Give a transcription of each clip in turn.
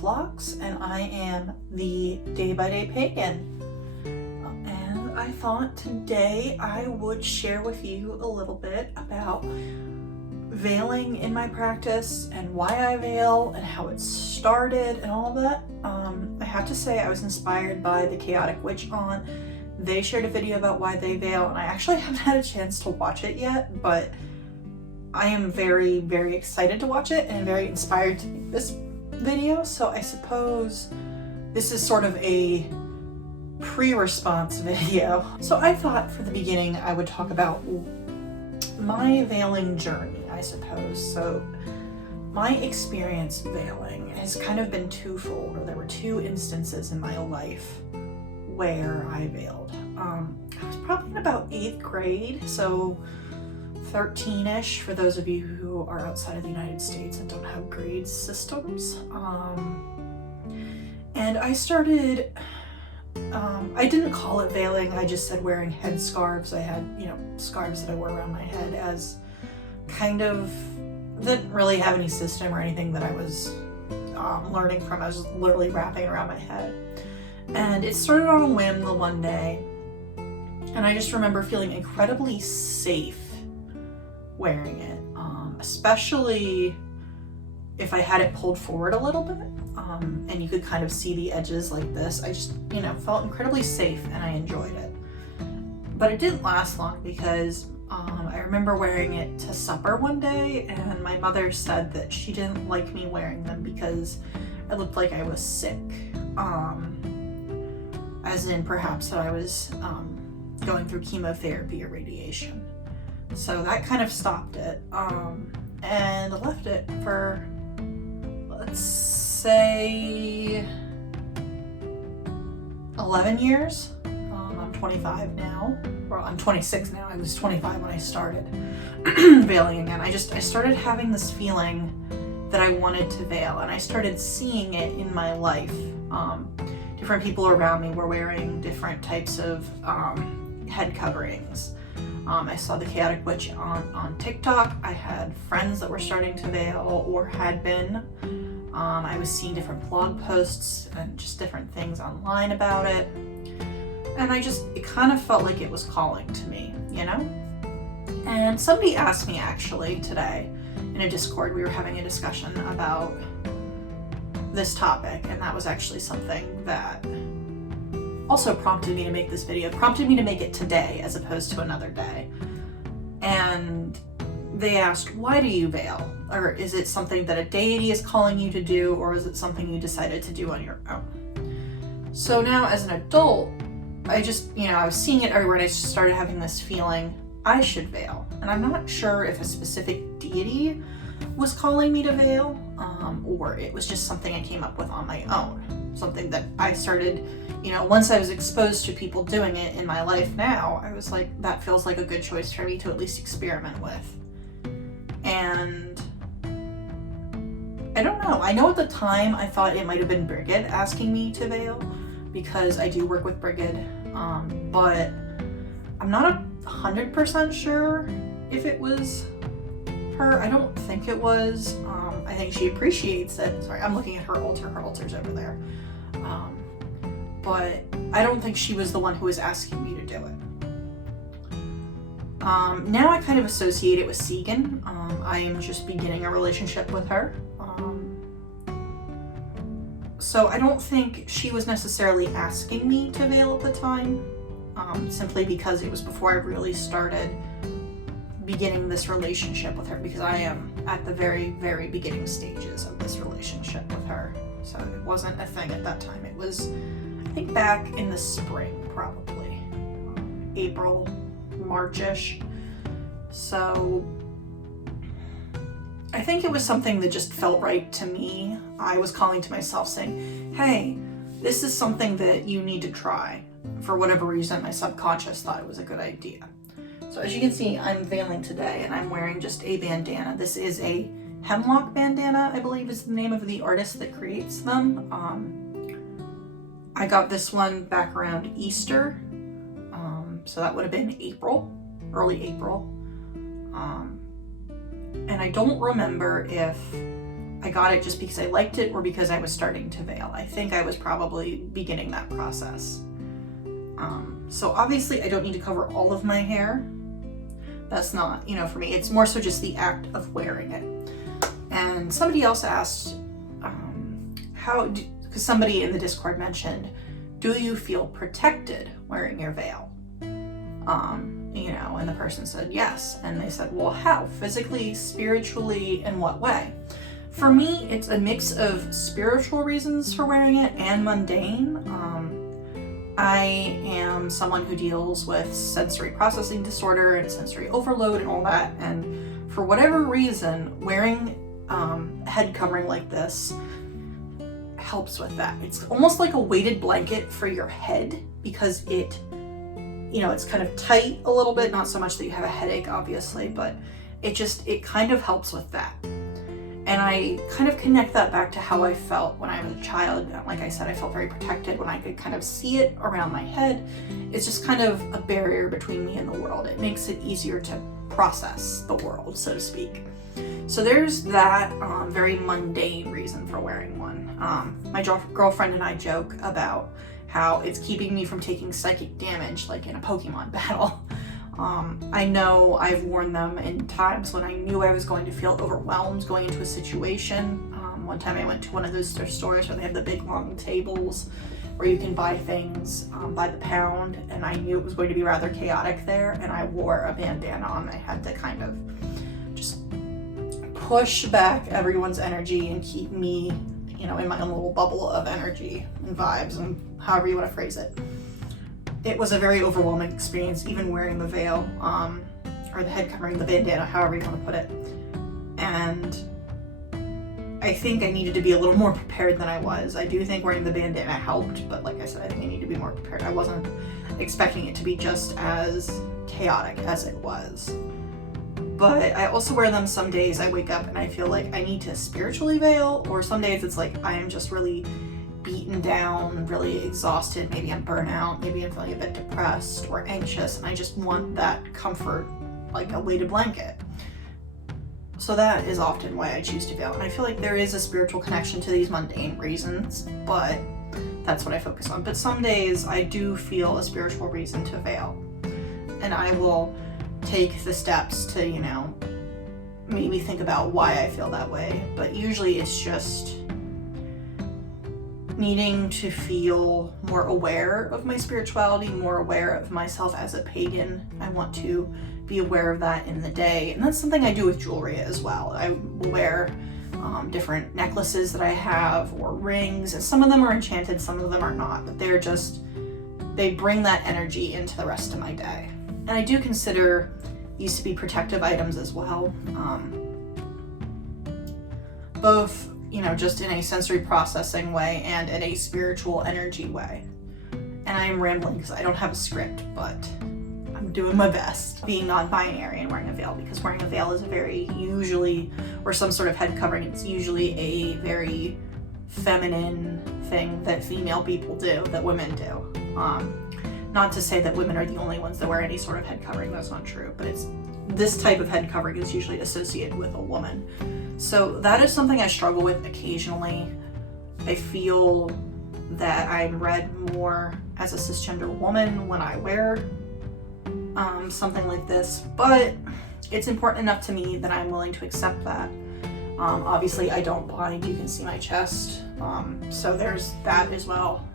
Flux, and I am the Day by Day Pagan. And I thought today I would share with you a little bit about veiling in my practice and why I veil and how it started and all of that. I have to say I was inspired by the Chaotic Witch Aunt. They shared a video about why they veil, and I actually haven't had a chance to watch it yet, but I am very, very excited to watch it and very inspired to make this video. So I suppose this is sort of a pre-response video. So I thought for the beginning I would talk about my veiling journey, I suppose. So my experience veiling has kind of been twofold, or there were two instances in my life where I veiled. I was probably in about 8th grade, so 13-ish for those of you who are outside of the United States and don't have grade systems. And I started, I didn't call it veiling, I just said wearing head scarves. I had, scarves that I wore around my head as kind of, didn't really have any system or anything that I was learning from. I was just literally wrapping it around my head. And it started on a whim the one day, and I just remember feeling incredibly safe wearing it, especially if I had it pulled forward a little bit, and you could kind of see the edges like this. I just, felt incredibly safe and I enjoyed it. But it didn't last long because I remember wearing it to supper one day, and my mother said that she didn't like me wearing them because I looked like I was sick, as in perhaps that I was going through chemotherapy or radiation. So that kind of stopped it, and left it for, let's say, 11 years. I'm 25 now. Well, I'm 26 now. I was 25 when I started veiling again. I started having this feeling that I wanted to veil, and I started seeing it in my life. Different people around me were wearing different types of head coverings. I saw the Chaotic Witch on TikTok. I had friends that were starting to veil or had been. I was seeing different blog posts and just different things online about it. And it kind of felt like it was calling to me, And somebody asked me actually today in a Discord, we were having a discussion about this topic, and that was actually something that also prompted me to make this video, prompted me to make it today as opposed to another day. And they asked, why do you veil? Or is it something that a deity is calling you to do, or is it something you decided to do on your own? So now as an adult, I just, I was seeing it everywhere, and I just started having this feeling I should veil. And I'm not sure if a specific deity was calling me to veil, or it was just something I came up with on my own. Something that I started, once I was exposed to people doing it in my life now, I was like, that feels like a good choice for me to at least experiment with. And I don't know. I know at the time I thought it might have been Brigid asking me to veil, because I do work with Brigid, but I'm not 100% sure if it was her. I don't think it was. I think she appreciates it. Sorry, I'm looking at her altar. Her altar's over there. But I don't think she was the one who was asking me to do it. Now I kind of associate it with Segan. I am just beginning a relationship with her. So I don't think she was necessarily asking me to veil at the time, simply because it was before I really started beginning this relationship with her, because I am at the very, very beginning stages of this relationship with her. So it wasn't a thing at that time. It was, I think, back in the spring, probably. April, March-ish. So I think it was something that just felt right to me. I was calling to myself saying, hey, this is something that you need to try. For whatever reason, my subconscious thought it was a good idea. So as you can see, I'm veiling today, and I'm wearing just a bandana. This is a hemlock bandana, I believe is the name of the artist that creates them. I got this one back around Easter, so that would have been April, early April. And I don't remember if I got it just because I liked it or because I was starting to veil. I think I was probably beginning that process. So obviously I don't need to cover all of my hair. That's not, for me. It's more so just the act of wearing it. And somebody else asked, because somebody in the Discord mentioned, do you feel protected wearing your veil? And the person said yes. And they said, well, how? Physically, spiritually, in what way? For me, it's a mix of spiritual reasons for wearing it and mundane. I am someone who deals with sensory processing disorder and sensory overload and all that. And for whatever reason, wearing head covering like this helps with that. It's almost like a weighted blanket for your head because it's kind of tight a little bit, not so much that you have a headache, obviously, but it kind of helps with that. And I kind of connect that back to how I felt when I was a child. Like I said, I felt very protected when I could kind of see it around my head. It's just kind of a barrier between me and the world. It makes it easier to process the world, so to speak. So there's that very mundane reason for wearing one. My girlfriend and I joke about how it's keeping me from taking psychic damage like in a Pokemon battle. I know I've worn them in times when I knew I was going to feel overwhelmed going into a situation. One time I went to one of those stores where they have the big long tables where you can buy things by the pound, and I knew it was going to be rather chaotic there, and I wore a bandana on. I had to kind of just push back everyone's energy and keep me, in my own little bubble of energy and vibes and however you want to phrase it. It was a very overwhelming experience, even wearing the veil, or the head covering, the bandana, however you want to put it. And I think I needed to be a little more prepared than I was. I do think wearing the bandana helped, but like I said, I think I need to be more prepared. I wasn't expecting it to be just as chaotic as it was. But I also wear them some days I wake up and I feel like I need to spiritually veil, or some days it's like I am just really beaten down, really exhausted, maybe I'm burnout, maybe I'm feeling a bit depressed or anxious, and I just want that comfort, like a weighted blanket. So that is often why I choose to veil. And I feel like there is a spiritual connection to these mundane reasons, but that's what I focus on. But some days I do feel a spiritual reason to veil. And I will take the steps to, maybe think about why I feel that way. But usually it's just needing to feel more aware of my spirituality, more aware of myself as a pagan. I want to be aware of that in the day. And that's something I do with jewelry as well. I will wear different necklaces that I have or rings, and some of them are enchanted, some of them are not, but they bring that energy into the rest of my day. And I do consider these to be protective items as well. Both, just in a sensory processing way and in a spiritual energy way. And I am rambling because I don't have a script, but I'm doing my best. Being non-binary and wearing a veil, because wearing a veil is or some sort of head covering, it's usually a very feminine thing that female people do, that women do. Not to say that women are the only ones that wear any sort of head covering, that's not true, but this type of head covering is usually associated with a woman. So that is something I struggle with occasionally. I feel that I'm read more as a cisgender woman when I wear something like this, but it's important enough to me that I'm willing to accept that. Obviously I don't blind, you can see my chest, so there's that as well.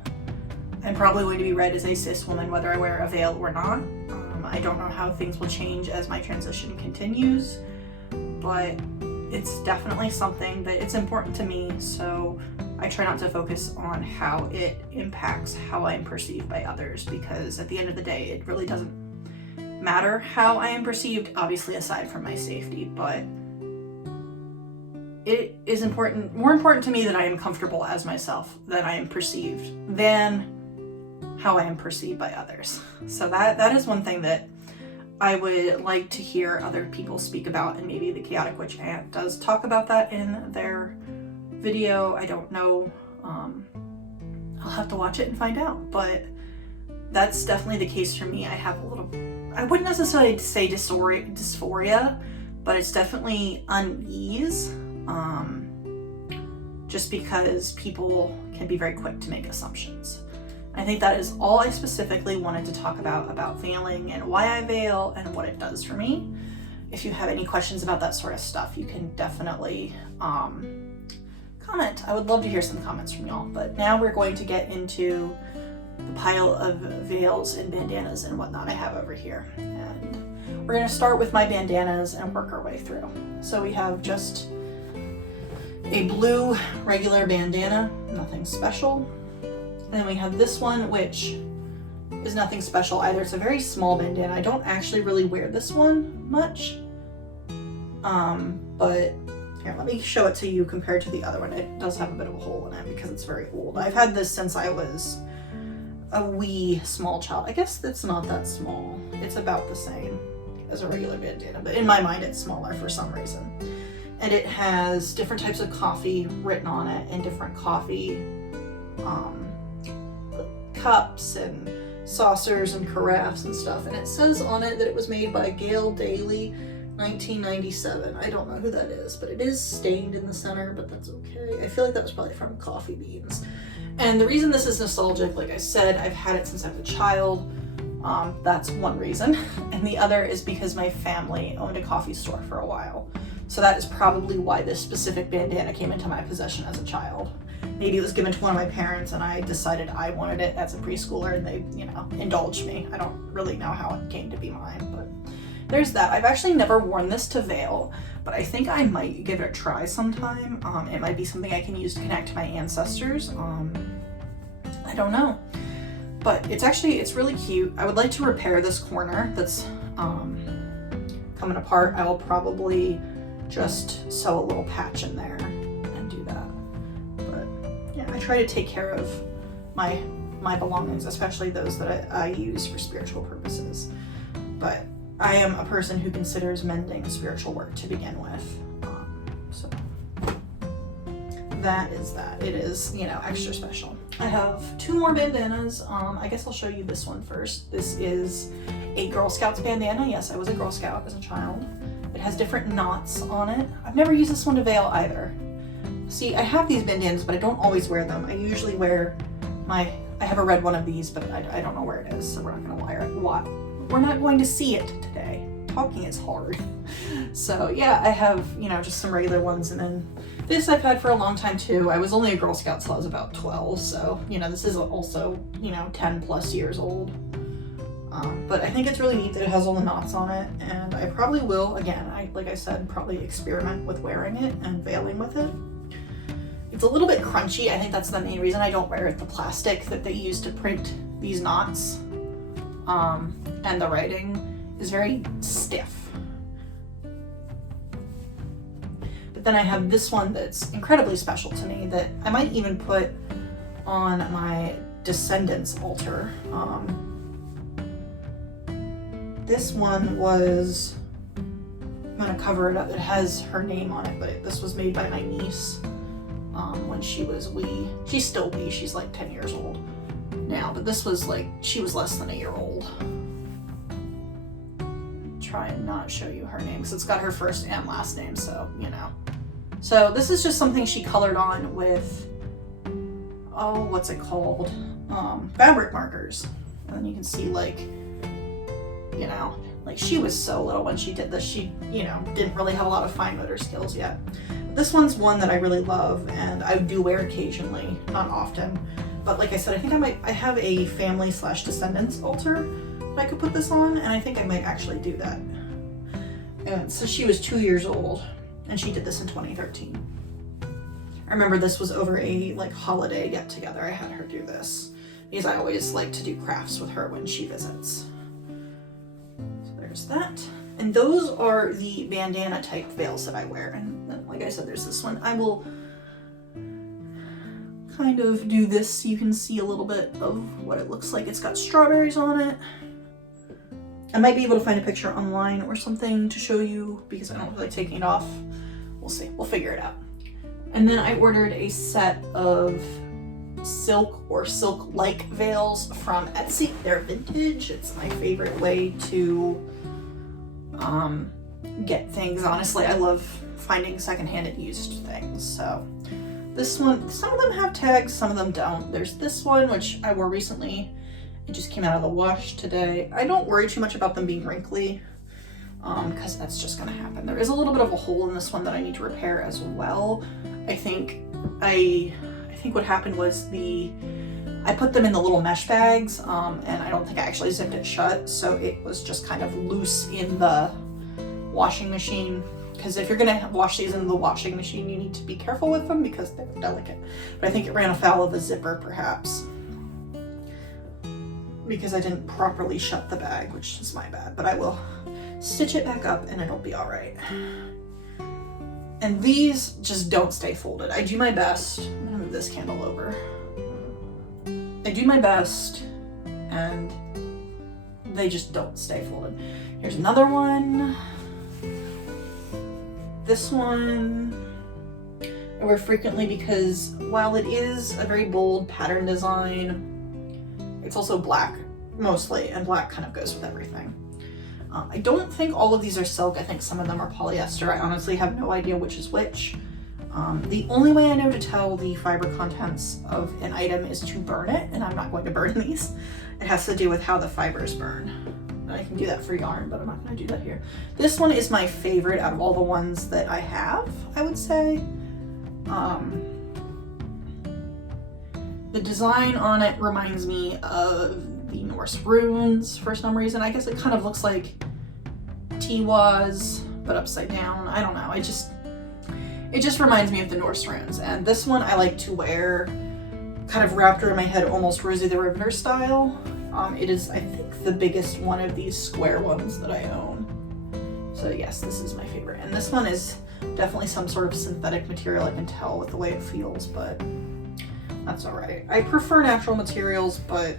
I'm probably going to be read as a cis woman whether I wear a veil or not. I don't know how things will change as my transition continues, but it's definitely something that it's important to me, so I try not to focus on how it impacts how I am perceived by others, because at the end of the day, it really doesn't matter how I am perceived, obviously aside from my safety, but it is more important to me that I am comfortable as myself, that I am perceived, than how I am perceived by others. So that is one thing that I would like to hear other people speak about, and maybe the Chaotic Witch Aunt does talk about that in their video. I don't know. I'll have to watch it and find out, but that's definitely the case for me. I have I wouldn't necessarily say dysphoria, but it's definitely unease. just because people can be very quick to make assumptions. I think that is all I specifically wanted to talk about veiling and why I veil and what it does for me. If you have any questions about that sort of stuff, you can definitely comment. I would love to hear some comments from y'all. But now we're going to get into the pile of veils and bandanas and whatnot I have over here. And we're going to start with my bandanas and work our way through. So we have just a blue regular bandana, nothing special. And then we have this one, which is nothing special either. It's a very small bandana. I don't actually really wear this one much. But here, let me show it to you compared to the other one. It does have a bit of a hole in it because it's very old. I've had this since I was a wee small child. I guess it's not that small. It's about the same as a regular bandana, but in my mind it's smaller for some reason. And it has different types of coffee written on it and different coffee cups and saucers and carafes and stuff. And it says on it that it was made by Gail Daly, 1997. I don't know who that is, but it is stained in the center, but that's okay. I feel like that was probably from coffee beans. And the reason this is nostalgic, like I said, I've had it since I was a child. That's one reason. And the other is because my family owned a coffee store for a while. So that is probably why this specific bandana came into my possession as a child. Maybe it was given to one of my parents and I decided I wanted it as a preschooler and they, indulged me. I don't really know how it came to be mine, but there's that. I've actually never worn this to veil, but I think I might give it a try sometime. It might be something I can use to connect to my ancestors. I don't know, but it's really cute. I would like to repair this corner that's coming apart. I will probably just sew a little patch in there and do that. But yeah, I try to take care of my belongings, especially those that I use for spiritual purposes. But I am a person who considers mending spiritual work to begin with. So that is that. It is, extra special. I have two more bandanas. I guess I'll show you this one first. This is a Girl Scouts bandana. Yes, I was a Girl Scout as a child. It has different knots on it. I've never used this one to veil either. See, I have these bandanas, but I don't always wear them. I usually wear I have a red one of these, but I don't know where it is, so we're not gonna wire it. What? We're not going to see it today. Talking is hard. So yeah, I have, just some regular ones, and then this I've had for a long time too. I was only a Girl Scout till I was about 12, so, this is also, 10 plus years old. But I think it's really neat that it has all the knots on it, and I probably will, again, like I said, probably experiment with wearing it and veiling with it. It's a little bit crunchy. I think that's the main reason I don't wear it. The plastic that they use to print these knots and the writing is very stiff. But then I have this one that's incredibly special to me that I might even put on my descendants altar. This one was, I'm gonna cover it up. It has her name on it, but this was made by my niece when she was wee. She's still wee, she's like 10 years old now, but this was she was less than a year old. Try and not show you her name because it's got her first and last name, so, So this is just something she colored on with, what's it called? Fabric markers. And then you can see she was so little when she did this. She, didn't really have a lot of fine motor skills yet. This one's one that I really love and I do wear occasionally, not often. But like I said, I think I have a family/descendants altar that I could put this on, and I think I might actually do that. And so she was 2 years old and she did this in 2013. I remember this was over a holiday get together. I had her do this because I always like to do crafts with her when she visits. That. And those are the bandana type veils that I wear. And then, like I said, there's this one. I will kind of do this so you can see a little bit of what it looks like. It's got strawberries on it. I might be able to find a picture online or something to show you because I don't feel like taking it off. We'll see. We'll figure it out. And then I ordered a set of silk or silk-like veils from Etsy. They're vintage. It's my favorite way to get things. Honestly, I love finding secondhand and used things. So This one, some of them have tags, some of them don't. There's this one, which I wore recently. It just came out of the wash today. I don't worry too much about them being wrinkly, because that's just gonna happen. There is a little bit of a hole in this one that I need to repair as well. I think what happened was I put them in the little mesh bags, and I don't think I actually zipped it shut, so it was just kind of loose in the washing machine. Because if you're gonna wash these in the washing machine, you need to be careful with them because they're delicate. But I think it ran afoul of a zipper, perhaps, because I didn't properly shut the bag, which is my bad. But I will stitch it back up and it'll be all right. And these just don't stay folded. I do my best. I'm gonna move this candle over. I do my best, and they just don't stay folded. Here's another one. This one I wear frequently because while it is a very bold pattern design, it's also black mostly, and black kind of goes with everything. I don't think all of these are silk. I think some of them are polyester. I honestly have no idea which is which. The only way I know to tell the fiber contents of an item is to burn it, and I'm not going to burn these. It has to do with how the fibers burn. I can do that for yarn, but I'm not going to do that here. This one is my favorite out of all the ones that I have, I would say. The design on it reminds me of the Norse runes for some reason. I guess it kind of looks like Tiwaz, but upside down. I don't know. It just reminds me of the Norse runes. And this one I like to wear kind of wrapped around my head, almost Rosie the Riveter style. It is, I think, the biggest one of these square ones that I own. So yes, this is my favorite. And this one is definitely some sort of synthetic material. I can tell with the way it feels, but that's all right. I prefer natural materials, but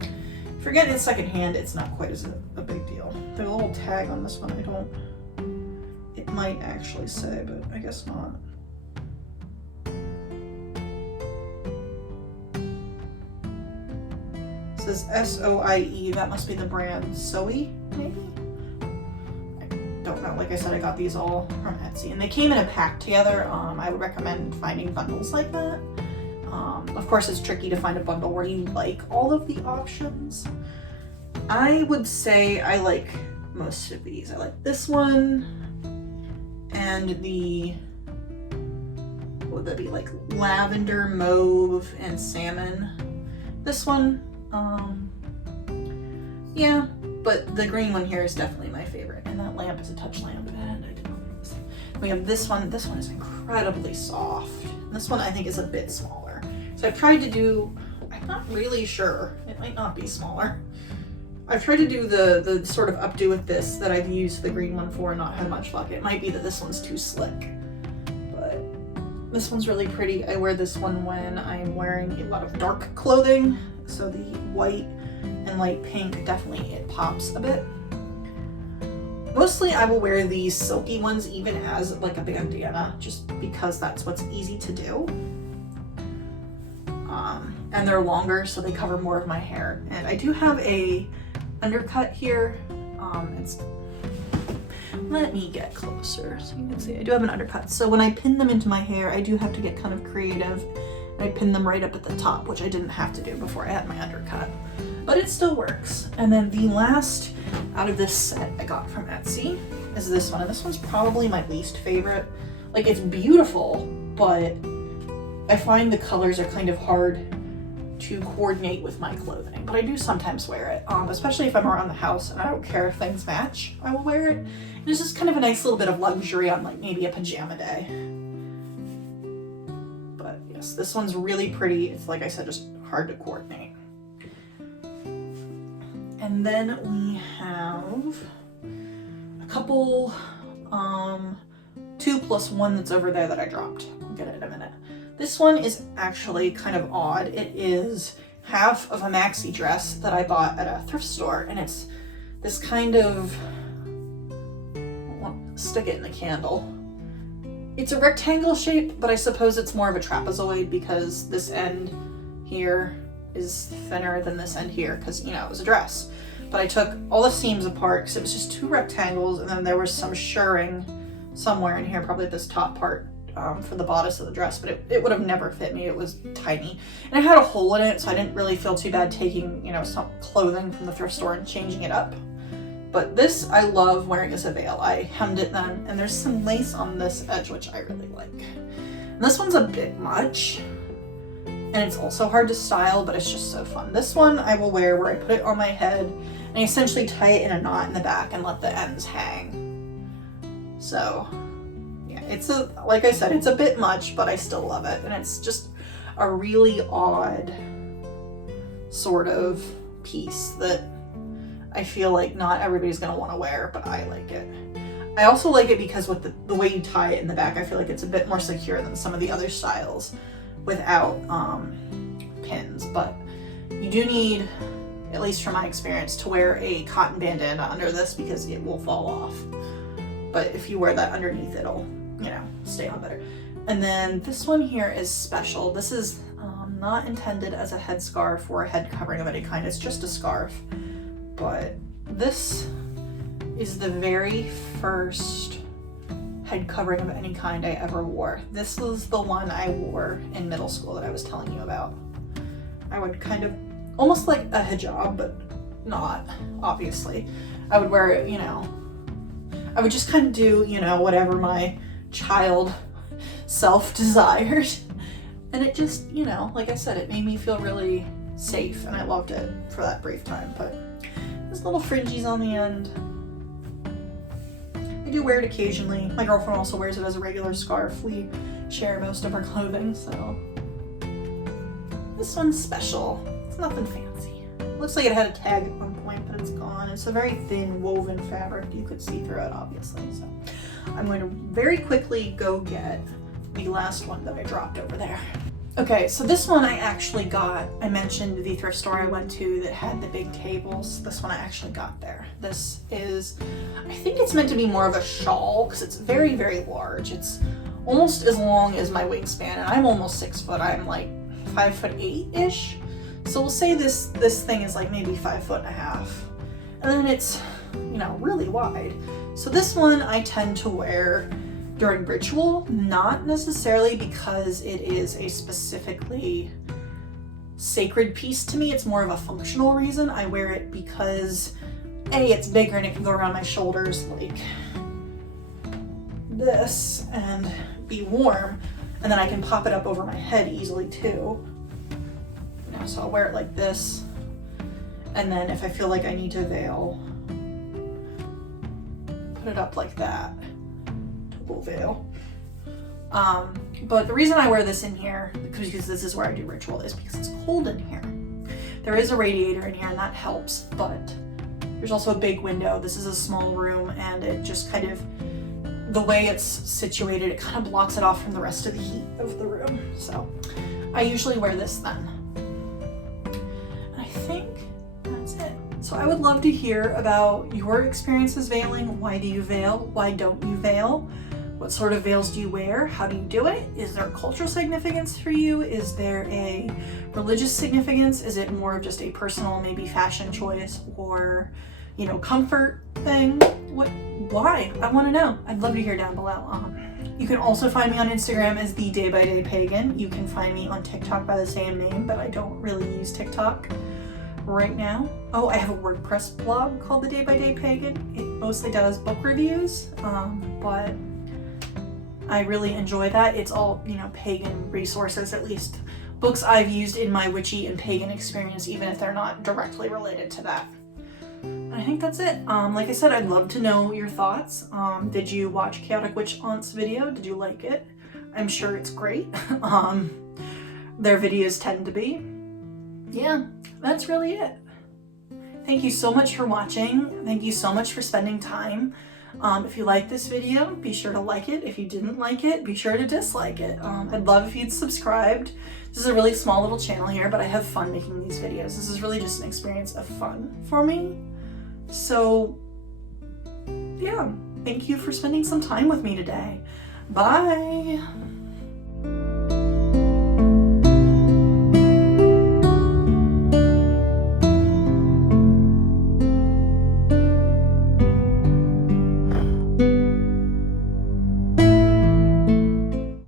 if you're getting it secondhand, it's not quite as a big deal. There's a little tag on this one. It might actually say, but I guess not. It says S-O-I-E. That must be the brand Soie, maybe? I don't know. Like I said, I got these all from Etsy, and they came in a pack together. I would recommend finding bundles like that. Of course, it's tricky to find a bundle where you like all of the options. I would say I like most of these. I like this one and the, what would that be, like lavender, mauve, and salmon. This one, yeah, but the green one here is definitely my favorite, and that lamp is a touch lamp, and I didn't know this. We have this one. This one is incredibly soft. This one I think is a bit smaller. So I've tried to do, I'm not really sure, it might not be smaller. I've tried to do the sort of updo with this that I've used the green one for and not had much luck. It might be that this one's too slick, but this one's really pretty. I wear this one when I'm wearing a lot of dark clothing, so the white and light pink, definitely it pops a bit. Mostly I will wear these silky ones even as like a bandana, just because that's what's easy to do. And they're longer, so they cover more of my hair. And I do have a undercut here. Let me get closer so you can see. I do have an undercut. So when I pin them into my hair, I do have to get kind of creative. I pin them right up at the top, which I didn't have to do before I had my undercut. But it still works. And then the last out of this set I got from Etsy is this one. And this one's probably my least favorite. Like, it's beautiful, but I find the colors are kind of hard to coordinate with my clothing, but I do sometimes wear it, especially if I'm around the house and I don't care if things match, I will wear it. And it's just kind of a nice little bit of luxury on like maybe a pajama day. But yes, this one's really pretty. It's, like I said, just hard to coordinate. And then we have a couple, 2+1 that's over there that I dropped. I'll get it in a minute. This one is actually kind of odd. It is half of a maxi dress that I bought at a thrift store, and it's this kind of, stick it in the candle. It's a rectangle shape, but I suppose it's more of a trapezoid because this end here is thinner than this end here because, you know, it was a dress. But I took all the seams apart because it was just two rectangles, and then there was some shirring somewhere in here, probably this top part for the bodice of the dress, but it would have never fit me. It was tiny. And it had a hole in it, so I didn't really feel too bad taking, you know, some clothing from the thrift store and changing it up. But this, I love wearing as a veil. I hemmed it then, and there's some lace on this edge, which I really like. And this one's a bit much, and it's also hard to style, but it's just so fun. This one I will wear where I put it on my head and essentially tie it in a knot in the back and let the ends hang. So yeah, it's like I said, it's a bit much, but I still love it. And it's just a really odd sort of piece that I feel like not everybody's gonna want to wear, but I like it. I also like it because with the way you tie it in the back, I feel like it's a bit more secure than some of the other styles without pins. But you do need, at least from my experience, to wear a cotton bandana under this because it will fall off. But if you wear that underneath, it'll, you know, stay on better. And then this one here is special. This is not intended as a headscarf or a head covering of any kind. It's just a scarf. But this is the very first head covering of any kind I ever wore. This was the one I wore in middle school that I was telling you about. I would kind of, almost like a hijab, but not, obviously. I would wear it, you know, I would just kind of do, you know, whatever my child self desired. And it just, you know, like I said, it made me feel really safe, and I loved it for that brief time. But there's little fringes on the end. I do wear it occasionally. My girlfriend also wears it as a regular scarf. We share most of our clothing, so. This one's special. It's nothing fancy. Looks like it had a tag at one point, but it's gone. It's a very thin woven fabric. You could see through it, obviously. So I'm going to very quickly go get the last one that I dropped over there. Okay, so this one I actually got. I mentioned the thrift store I went to that had the big tables. This one I actually got there. This is, I think it's meant to be more of a shawl because it's very, very large. It's almost as long as my wingspan, and I'm almost 6 foot. I'm like 5'8"-ish. So we'll say this thing is like maybe 5.5 foot. And then it's, you know, really wide. So this one I tend to wear during ritual, not necessarily because it is a specifically sacred piece to me. It's more of a functional reason. I wear it because A, it's bigger and it can go around my shoulders like this and be warm, and then I can pop it up over my head easily too. You know, so I'll wear it like this, and then if I feel like I need to veil, put it up like that. Veil. But the reason I wear this in here, because this is where I do ritual, is because it's cold in here. There is a radiator in here and that helps, but there's also a big window. This is a small room, and it just kind of, the way it's situated, it kind of blocks it off from the rest of the heat of the room. So I usually wear this then. And I think that's it. So I would love to hear about your experiences veiling. Why do you veil? Why don't you veil? What sort of veils do you wear? How do you do it? Is there cultural significance for you? Is there a religious significance? Is it more of just a personal, maybe fashion choice, or, you know, comfort thing? Why? I want to know. I'd love to hear down below. You can also find me on Instagram as the Day by Day Pagan. You can find me on TikTok by the same name, but I don't really use TikTok right now. Oh, I have a WordPress blog called The Day by Day Pagan. It mostly does book reviews, but I really enjoy that. It's all, you know, pagan resources, at least books I've used in my witchy and pagan experience, even if they're not directly related to that. And I think that's it. Like I said, I'd love to know your thoughts. Did you watch Chaotic Witch Aunt's video? Did you like it? I'm sure it's great. Their videos tend to be. Yeah, that's really it. Thank you so much for watching. Thank you so much for spending time. If you liked this video, be sure to like it. If you didn't like it, be sure to dislike it. I'd love if you'd subscribed. This is a really small little channel here, but I have fun making these videos. This is really just an experience of fun for me. So, yeah, thank you for spending some time with me today. Bye!